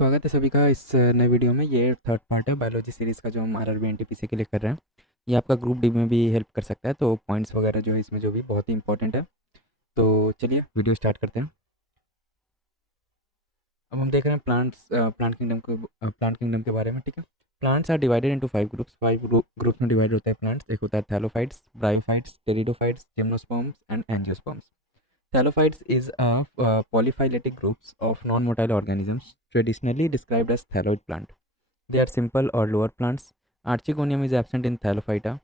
स्वागत है सभी का इस नए वीडियो में। ये थर्ड पार्ट है बायोलॉजी सीरीज़ का जो हम आरआरबी एनटीपीसी के लिए कर रहे हैं। ये आपका ग्रुप डी में भी हेल्प कर सकता है, तो पॉइंट्स वगैरह जो है इसमें जो भी बहुत ही इंपॉर्टेंट है। तो चलिए वीडियो स्टार्ट करते हैं। अब हम देख रहे हैं प्लांट किंगडम के बारे में। ठीक है, plants are divided into 5 groups. 5 groups में डिवाइड होते हैं प्लांट्स। एक होता है thallophytes, bryophytes, pteridophytes, gymnosperms and angiosperms. Thallophytes is a polyphyletic groups of non-motile organisms traditionally described as thalloid plant. They are simple or lower plants. Archegonium is absent in Thallophyta.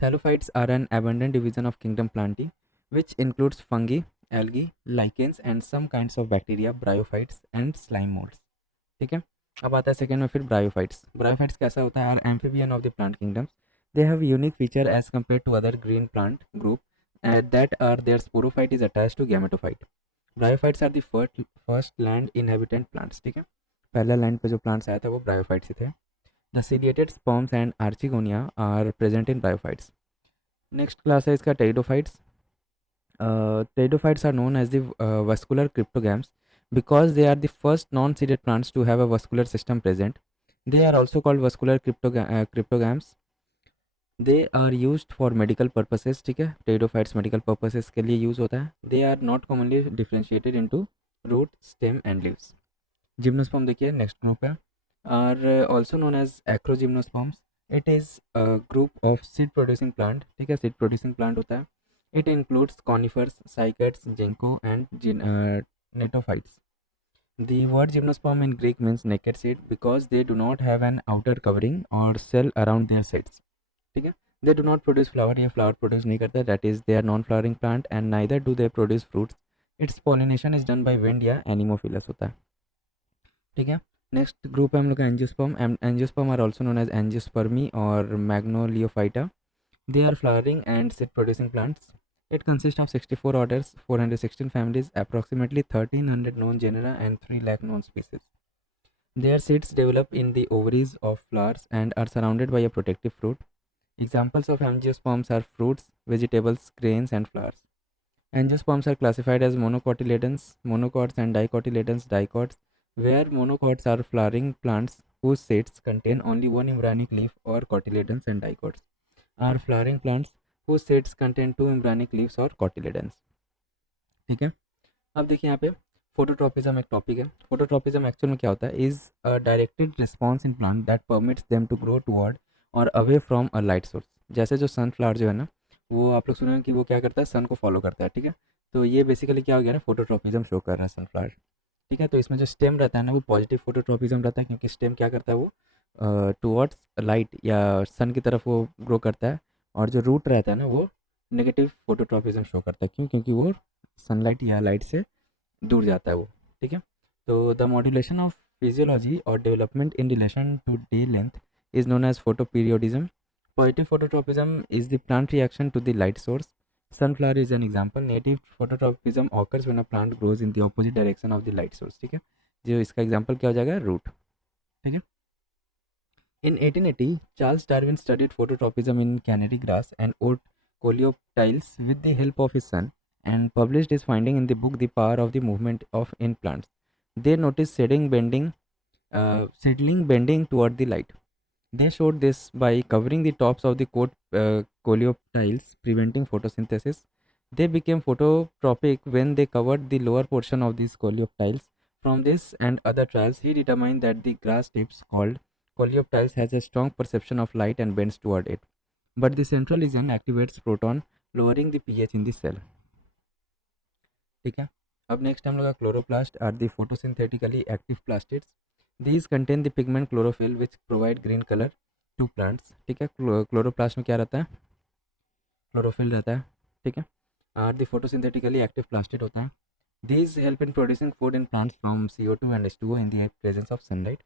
Thallophytes are an abundant division of kingdom Plantae, which includes fungi, algae, lichens and some kinds of bacteria, bryophytes and slime molds. ठीक है, अब आता है second में फिर bryophytes. Bryophytes कैसा होता है? Are amphibian of the plant kingdoms. They have unique feature as compare to other green plant group that are their sporophyte is attached to gametophyte. Bryophytes are the first land inhabitant plants. ठीक है, पहला land पे जो plants आया था वो bryophytes ही थे। The ciliated sperms and archegonia are present in bryophytes. Next class है इसका pteridophytes. Pteridophytes are known as the vascular cryptogams because they are the first non-seeded plants to have a vascular system present. They are also called vascular cryptogams. They are used for medical purposes. ठीक है, pteridophytes medical purposes के लिए use होता है। They are not commonly differentiated into root, stem and leaves. Gymnosperm देखिए next group है, are also known as acrogymnosperms. It is a group of seed producing plant. ठीक है, seed producing plant होता है। It includes conifers, cycads, ginkgo and gnatophytes. The word gymnosperm in Greek means naked seed because they do not have an outer covering or cell around their seeds. ठीक है, they do not produce flower, ये flower produce नहीं करता, that is they are non-flowering plant and neither do they produce fruits. Its pollination is done by wind या anemophilous होता है। ठीक है, नेक्स्ट ग्रुप है हम लोग का angiosperm. Angiosperm are also known as angiospermae और magnoliophyta. They are flowering and seed producing plants. It consists of 64 orders, 416 families, approximately 1300 known genera and 3 lakh known species. Their seeds develop in the ovaries of flowers and are surrounded by a protective fruit. Examples of angiosperms are fruits, vegetables, grains and flowers. Angiosperms are classified as monocotyledons, monocots and dicotyledons, where monocots are flowering plants whose seeds contain only one embryonic leaf, or cotyledons and dicots are flowering plants whose seeds contain two embryonic leaves or cotyledons. ठीक है, अब देखिए यहाँ पे phototropism एक topic है। Phototropism actual में क्या होता है? Is a directed response in plant that permits them to grow toward or away from a light source. जैसे जो सनफ्लावर जो है ना, वो आप लोग सुने हैं कि वो क्या करता है? सन को फॉलो करता है। ठीक है, तो ये बेसिकली क्या हो गया ना, फोटोट्रॉपिज्म शो कर रहा है सनफ्लावर। ठीक है, तो इसमें जो स्टेम रहता है ना, वो पॉजिटिव फोटोट्रॉपिज्म रहता है, क्योंकि स्टेम क्या करता है? वो टुवर्ड्स लाइट या सन की तरफ वो ग्रो करता है। और जो रूट रहता है ना, वो नेगेटिव फोटोट्रॉपिज्म शो करता है। क्यों? क्योंकि वो सनलाइट या लाइट से दूर जाता है वो। ठीक है, तो द मॉड्यूलेशन ऑफ फिजियोलॉजी और development in relation to day length is known as photoperiodism. Positive phototropism is the plant reaction to the light source. Sunflower is an example. Native phototropism occurs when a plant grows in the opposite direction of the light source. ठीक है, जो इसका example क्या हो जाएगा? Root. ठीक है, in 1880 Charles Darwin studied phototropism in canary grass and oat coleoptiles with the help of his son and published his finding in the book The Power of the Movement of in Plants. They noticed seedling bending toward the light. They showed this by covering the tops of the coleoptiles, preventing photosynthesis. They became phototropic when they covered the lower portion of these coleoptiles. From this and other trials, he determined that the grass tips called coleoptiles has a strong perception of light and bends toward it. But the central region activates proton, lowering the pH in the cell. ठीक है, अब next हम लोग chloroplast are the photosynthetically active plastids. These contain the pigment chlorophyll which provide green color to plants. ठीक है, chloroplast में क्या रहता है? क्लोरोफिल रहता है। ठीक है, are the photosynthetically active plastid होता है। These help in producing food in plants from CO2 and H2O in the presence of sunlight.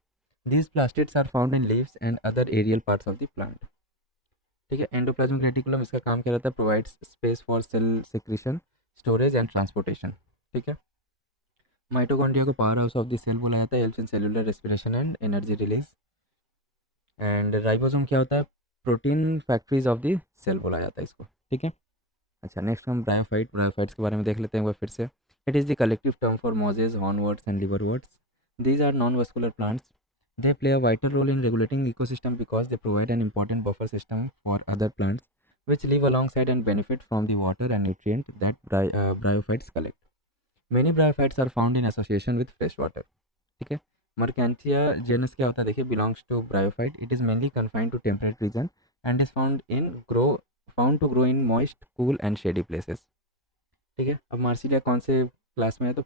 These plastids are found in leaves and other aerial parts of the plant. ठीक है, endoplasmic reticulum इसका काम क्या रहता है? Provides space for cell secretion, storage and transportation. ठीक है, mitochondria को power house of the cell बोला जाता है, helps in cellular respiration and energy release. And ribosome क्या होता है? Protein factories of the cell बोला जाता है इसको। ठीक है, अच्छा नेक्स्ट हम ब्रायोफाइट्स के बारे में देख लेते हैं एक बार फिर से। It is the collective term for mosses, hornworts and liverworts. These are non-vascular plants. They play a vital role in regulating ecosystem because they provide an important buffer system for other plants which live alongside and benefit from the water and nutrient that bryophytes collect. Many bryophytes are found in association with fresh water. ठीक है. Mercantia genus क्या होता है देखिए, belongs to bryophyte. It is mainly confined to temperate region and is found to grow in moist, cool and shady places. ठीक है. अब Marsilea कौन से क्लास में है, तो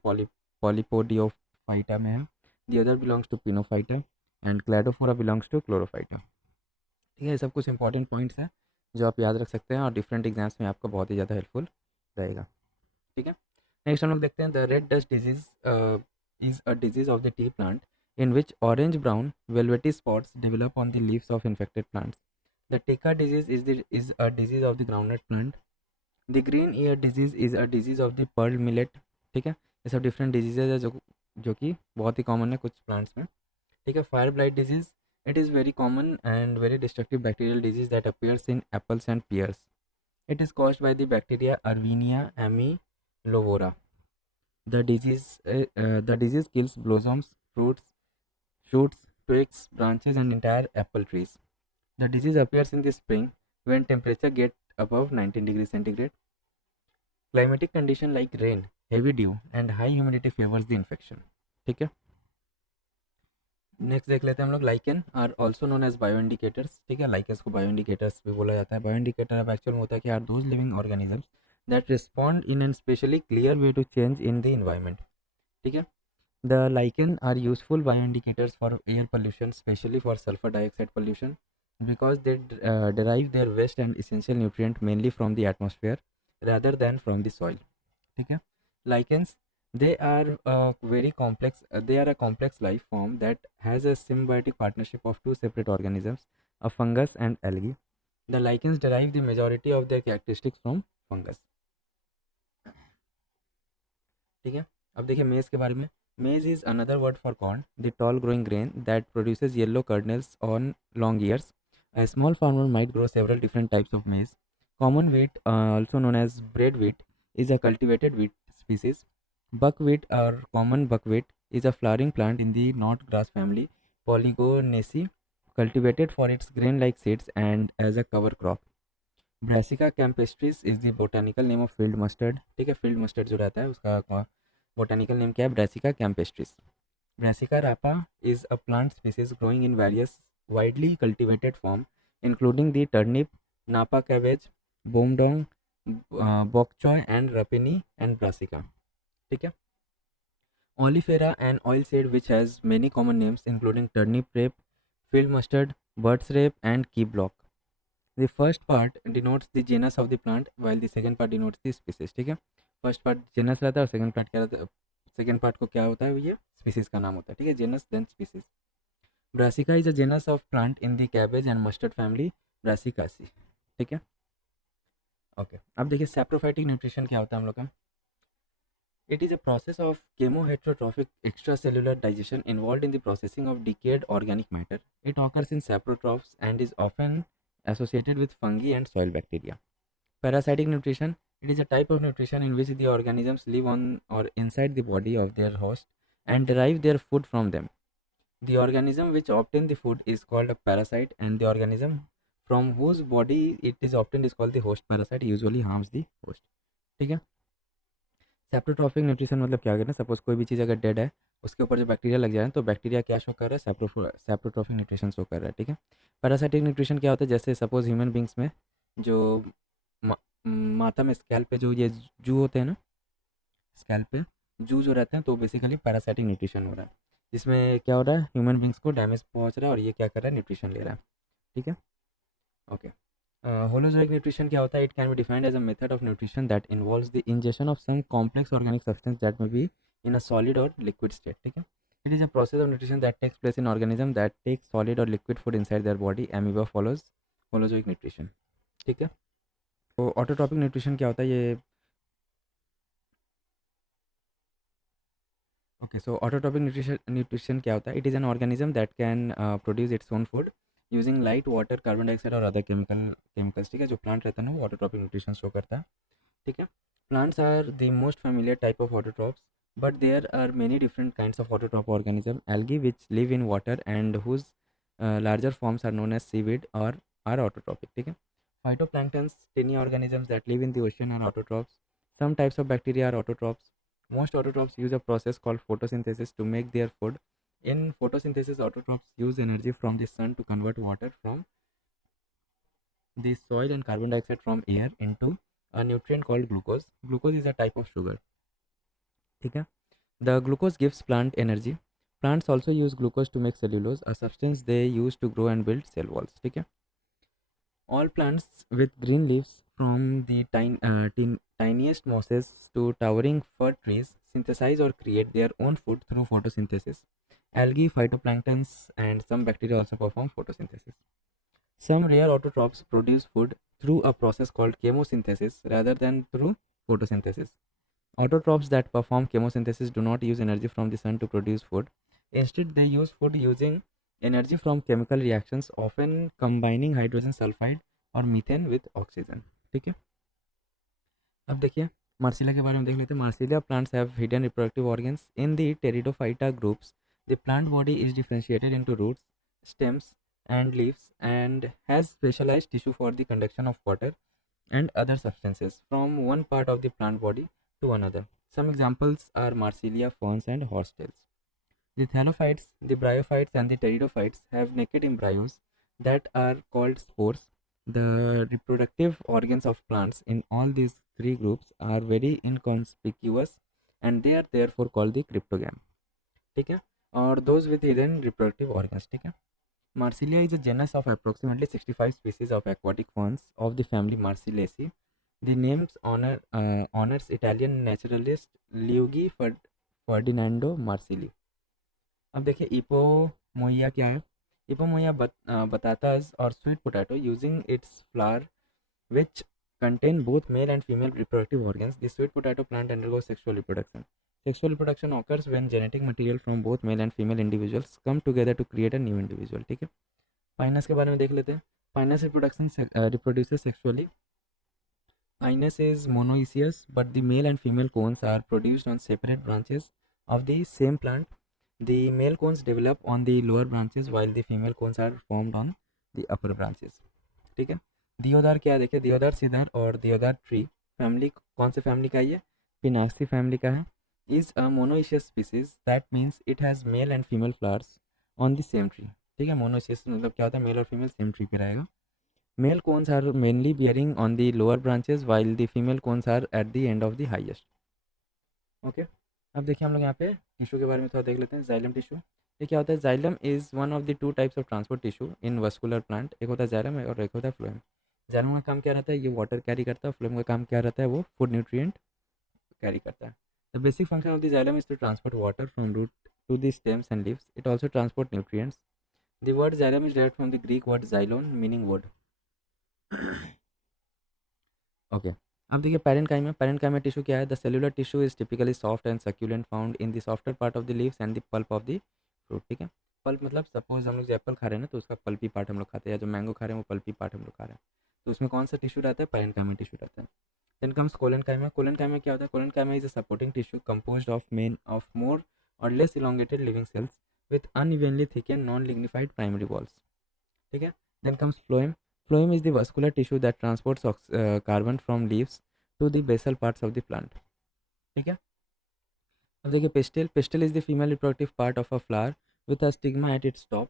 पॉलीपोडियोफाइटा में है. The other belongs to Pinophyta and Cladophora belongs to Chlorophyta. ठीक है. ये सब कुछ इंपॉर्टेंट पॉइंट्स हैं जो आप याद रख सकते हैं और डिफरेंट एग्जाम्स में आपका बहुत ही ज़्यादा हेल्पफुल रहेगा. ठीक है. नेक्स्ट हम लोग देखते हैं the red dust disease is a disease of the tea plant in which orange brown velvety spots develop on the leaves of infected plants. The tika disease is a disease of the groundnut plant. The green ear disease is a disease of the pearl millet. ठीक है. ये सब different diseases है जो कि बहुत ही common है कुछ प्लांट्स में. ठीक है. Fire blight disease, it is very common and very destructive bacterial disease that appears in apples and pears. It is caused by the bacteria Arvinia amylovora. The disease kills blossoms, fruits, shoots, twigs, branches, and entire apple trees. The disease appears in the spring when temperature get above 19 degrees centigrade. Climatic condition like rain, heavy dew, and high humidity favors the infection. ठीक है. Next देख लेते हैं हम लोग. Lichen are also known as bio indicators. ठीक है. Lichens को बायो इंडिकेटर्स भी बोला जाता है. बायो इंडिकेटर अब एक्चुअल में होता है कि are those living organisms that respond in an specially clear way to change in the environment. ठीक है. The lichen are useful bio indicators for air pollution, specially for sulphur dioxide pollution, because they derive their waste and essential nutrient mainly from the atmosphere rather than from the soil. ठीक है. Lichens, they are very complex. They are a complex life form that has a symbiotic partnership of two separate organisms, a fungus and algae. The lichens derive the majority of their characteristics from fungus. ठीक है. अब देखिए मेज के बारे में. Maize is another word for corn, the tall growing grain that produces yellow kernels on long ears. A small farmer might grow several different types of maize. Common wheat, also known as bread wheat, is a cultivated wheat species. Buckwheat or common buckwheat is a flowering plant in the knot grass family, Polygonaceae, cultivated for its grain-like seeds and as a cover crop. Brassica campestris is the botanical name of field mustard. ठीक है. field mustard जो रहता है उसका botanical name क्या है? Brassica campestris. Brassica rapa is a plant species growing in various widely cultivated form, including the turnip, napa cabbage, bomdong, bok choy, and rapini and brassica. ठीक है. Oleifera, an oilseed which has many common names including turnip rape, field mustard, bird's rape, and key block. The first part denotes the genus of the plant, while the second part denotes the species. ठीक है. First part genus रहता है और second part क्या रहता है, second part को क्या होता है, ये स्पीसीज का नाम होता है. ठीक है. Genus then species. Brassica is a genus of plant in the cabbage and mustard family, Brassicaceae. ठीक है. ओके. अब देखिए सैप्रोफाइटिक न्यूट्रिशन क्या होता है हम लोग का. It is a process of chemoheterotrophic extracellular digestion involved in the processing of decayed organic matter. It occurs in saprotrophs and is often associated with fungi and soil bacteria. Parasitic nutrition, it is a type of nutrition in which the organisms live on or inside the body of their host and derive their food from them. The organism which obtain the food is called a parasite, and the organism from whose body it is obtained is called the host parasite, usually harms the host. ठीक है. Saprotrophic nutrition मतलब क्या करना, suppose कोई भी चीज़ अगर dead है उसके ऊपर जो बैक्टीरिया लग जाए तो बैक्टीरिया क्या शो कर रहा है, सेप्रोट्रॉफिक न्यूट्रिशन शो कर रहा है. ठीक है. पैरासाइटिक न्यूट्रिशन क्या होता है, जैसे सपोज ह्यूमन बींग्स में जो माथा में स्कैल्प पे जो ये जू होते हैं ना, स्कैल्प पे जू जो रहते हैं, तो बेसिकली पैरासाइटिक न्यूट्रिशन हो रहा है, जिसमें क्या हो रहा है, ह्यूमन बींग्स को डैमेज पहुंच रहा है और ये क्या कर रहा है, न्यूट्रिशन ले रहा है. ठीक है. ओके. होलोजोइक न्यूट्रिशन क्या होता है. It can be defined as a method of nutrition that involves the injection of some complex organic substance that may be in a solid or liquid state. ठीक है. It is a process of nutrition that takes place in organism that takes solid or liquid food inside their body. Amoeba follows holozoic nutrition. ठीक है. तो autotrophic nutrition क्या होता है ये. Okay. सो autotrophic nutrition क्या होता है. It is an organism that can produce its own food using light, water, carbon dioxide और अदर केमिकल्स. ठीक है. जो प्लांट रहता है ना वो ऑटोट्रॉपिक न्यूट्रिशन शो करता है. ठीक है. Plants are the most familiar type of autotrophs but there are many different kinds of autotroph organism. Algae, which live in water and whose larger forms are known as seaweed, or are autotrophic. ठीक है. Phytoplanktons, tiny organisms that live in the ocean, are autotrophs. Some types of bacteria are autotrophs. Most autotrophs use a process called photosynthesis to make their food. In photosynthesis, autotrophs use energy from the sun to convert water from the soil and carbon dioxide from air into a nutrient called glucose. Glucose is a type of sugar. ठीक है. The glucose gives plant energy. Plants also use glucose to make cellulose, a substance they use to grow and build cell walls. ठीक है. All plants with green leaves, from the tiniest mosses to towering fir trees, synthesize or create their own food through photosynthesis. Algae, phytoplanktons, and some bacteria also perform photosynthesis. Some rare autotrophs produce food through a process called chemosynthesis rather than through photosynthesis. Autotrophs that perform chemosynthesis do not use energy from the sun to produce food. Instead, they use food using energy from chemical reactions, often combining hydrogen sulfide और methane with oxygen. ठीक है. अब देखिए Marsilea के बारे में देख लेते हैं. Marsilea plants have hidden reproductive organs. In the pteridophyta groups the plant body is differentiated into roots, stems and leaves, and has specialized tissue for the conduction of water and other substances from one part of the plant body to another. Some examples are Marsilia, ferns, and horsetails. The thallophytes, the bryophytes, and the pteridophytes have naked embryos that are called spores. The reproductive organs of plants in all these three groups are very inconspicuous, and they are therefore called the cryptogam. ठीक है. और those with hidden reproductive organs. ठीक है. Marsilia is a genus of approximately 65 species of aquatic ferns of the family Marsilaceae. The name honors Italian naturalist Luigi Ferdinando Marsili. अब देखिए इपोमोइया क्या है. इपोमोइया batatas or sweet potato using its flower which contain both male and female reproductive organs. The sweet potato plant undergoes sexual reproduction. Sexual reproduction occurs when genetic material from both male and female individuals come together to create a new individual. ठीक है. Pinus के बारे में देख लेते हैं. Pinus reproduces sexually. Pinus is monoecious, but the male and female cones are produced on separate branches of the same plant. The male cones develop on the lower branches while the female cones are formed on the upper branches. ठीक है. दियोदार क्या है देखिए. दियोदार सीधर और दियोदार tree family कौन से family का है? पिनाक्सी फैमिली का है. Is a monoecious species, that means it has male and female flowers on the same tree. ठीक है. मोनोइशियस मतलब क्या होता है? मेल और फीमेल सेम ट्री पे रहेगा. Male cones are mainly bearing on the lower branches while the female cones are at the end of the highest. Okay. अब देखिए हम लोग यहाँ पे टिश्यू के बारे में थोड़ा देख लेते हैं. जाइलम टिश्यू ये क्या होता है? Xylem is one of the two types of transport tissue in vascular plant. एक होता है जाइलम और एक होता है फ्लोएम. जाइलम का काम क्या रहता है? ये वाटर कैरी करता है. फ्लोएम का काम क्या रहता है? वो फूड न्यूट्रिएंट कैरी करता है. The basic function of the xylem is to transport water from root to the stems and leaves. It also transports nutrients. The word xylem is derived from the Greek word xylon, meaning wood. Okay. अब देखिए parenchyma. Parenchyma tissue क्या है? The cellular tissue is typically soft and succulent, found in the softer part of the leaves and the pulp of the fruit. ठीक है. Pulp मतलब suppose हम लोग जो एप्पल खा रहे हैं ना, तो उसका पल्पी पार्ट हम लोग खाते हैं, या जो मैंगो खा रहे हैं वो पल्पी पार्ट हम लोग खा रहे हैं. तो उसमें कौन सा टिश्यू रहता है? पैरेन्काइमा टिश्यू रहता है. Then comes collenchyma. Collenchyma क्या होता है? Collenchyma is a supporting tissue composed of more or less elongated living cells with unevenly thickened non-lignified primary walls. ठीक है. Then comes phloem. Phloem is the vascular tissue that transports carbon from leaves to the basal parts of the plant. ठीक है. अब देखिए pistil. Pistil is the female reproductive part of a flower with a stigma at its top.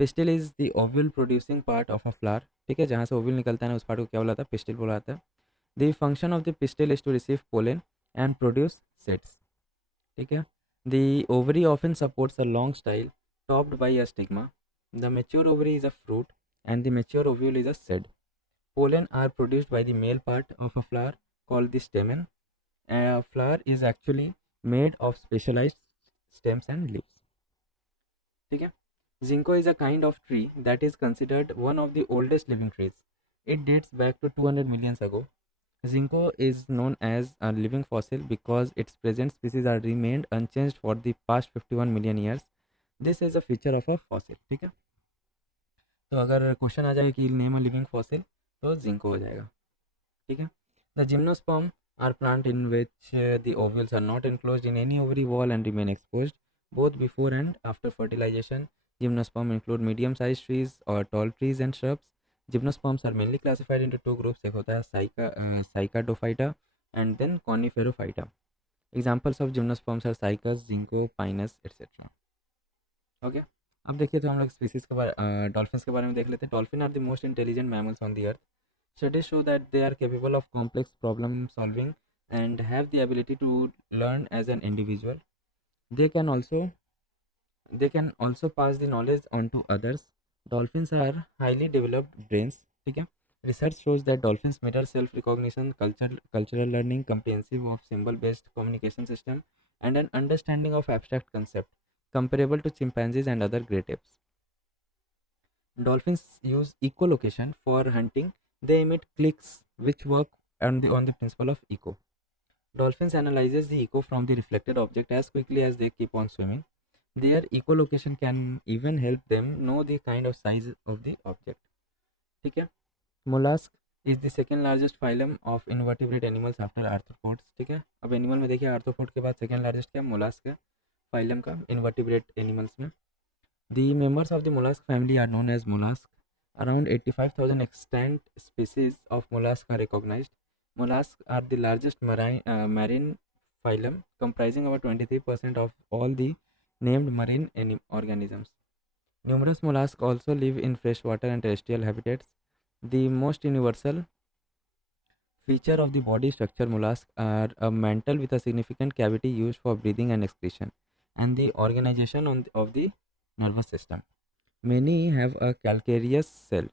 Pistil is the ovule producing part of a flower. ठीक है. जहाँ से ovule निकलता है ना, उस पार्ट को क्या बोला जाता है? पिस्टिल बोला जाता है. The function of the pistil is to receive pollen and produce seeds. ठीक है. The ovary often supports a long style topped by a stigma. The mature ovary is a fruit and the mature ovule is a seed. Pollen are produced by the male part of a flower called the stamen. A flower is actually made of specialized stems and leaves. ठीक है. Ginkgo is a kind of tree that is considered one of the oldest living trees. It dates back to 200 million ago. Ginkgo is known as a living fossil because its present species are remained unchanged for the past 51 million years. This is a feature of a fossil. ठीक है. तो अगर question आ जाए कि name a living fossil तो ginkgo हो जाएगा. ठीक है. The gymnosperm are plant in which the ovules are not enclosed in any ovary wall and remain exposed both before and after fertilization. Gymnosperm include medium-sized trees or tall trees and shrubs. Gymnosperms are mainly classified into two groups. एक होता है Cycadophyta and then Coniferophyta. Examples of gymnosperms are Cycas, Ginkgo, Pinus, etc. Okay अब देखिए तो हम लोग species के बारे डॉल्फिन्स के बारे में देख लेते हैं. Dolphin are the most intelligent mammals on the earth. Studies show that they are capable of complex problem solving and have the ability to learn as an individual. They can also they can also pass the knowledge on to others. Dolphins are highly developed brains. ठीक है. Research shows that dolphins mirror self-recognition, cultural learning, comprehensive of symbol-based communication system, and an understanding of abstract concept, comparable to chimpanzees and other great apes. Dolphins use echolocation for hunting. They emit clicks which work on the principle of echo. Dolphins analyzes the echo from the reflected object as quickly as they keep on swimming. Their echolocation can even help them know the kind of size of the object. ठीक है. Mollusk is the second largest phylum of invertebrate animals after arthropods. ठीक है. अब animal में देखिए arthropod के बाद second largest क्या मोलास्क है फाइलम का इन्वर्टिब्रेट एनिमल्स में. The members of the mollusk family are known as mollusks. Around 85,000 extant species of mollusks are recognized. Mollusks are the largest marine phylum, comprising about 23% of all the named marine organisms. Numerous mollusks also live in freshwater and terrestrial habitats. The most universal feature of the body structure mollusks are a mantle with a significant cavity used for breathing and excretion, and the organization of the nervous system. Many have a calcareous cell.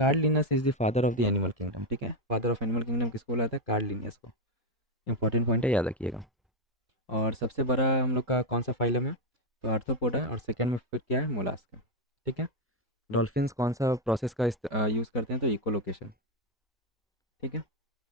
Card Linus is the father of the animal kingdom. ठीक है. Father of animal kingdom किसको बोला जाता है? Card Linnaeus को. Important point है, याद रखिएगा. और सबसे बड़ा हम लोग का कौन सा फाइलम है? तो आर्थ्रोपोड है. और सेकंड में फिर क्या है? मोलास्क है. ठीक है. डॉल्फिन्स कौन सा प्रोसेस का यूज़ करते हैं? तो इकोलोकेशन. ठीक है.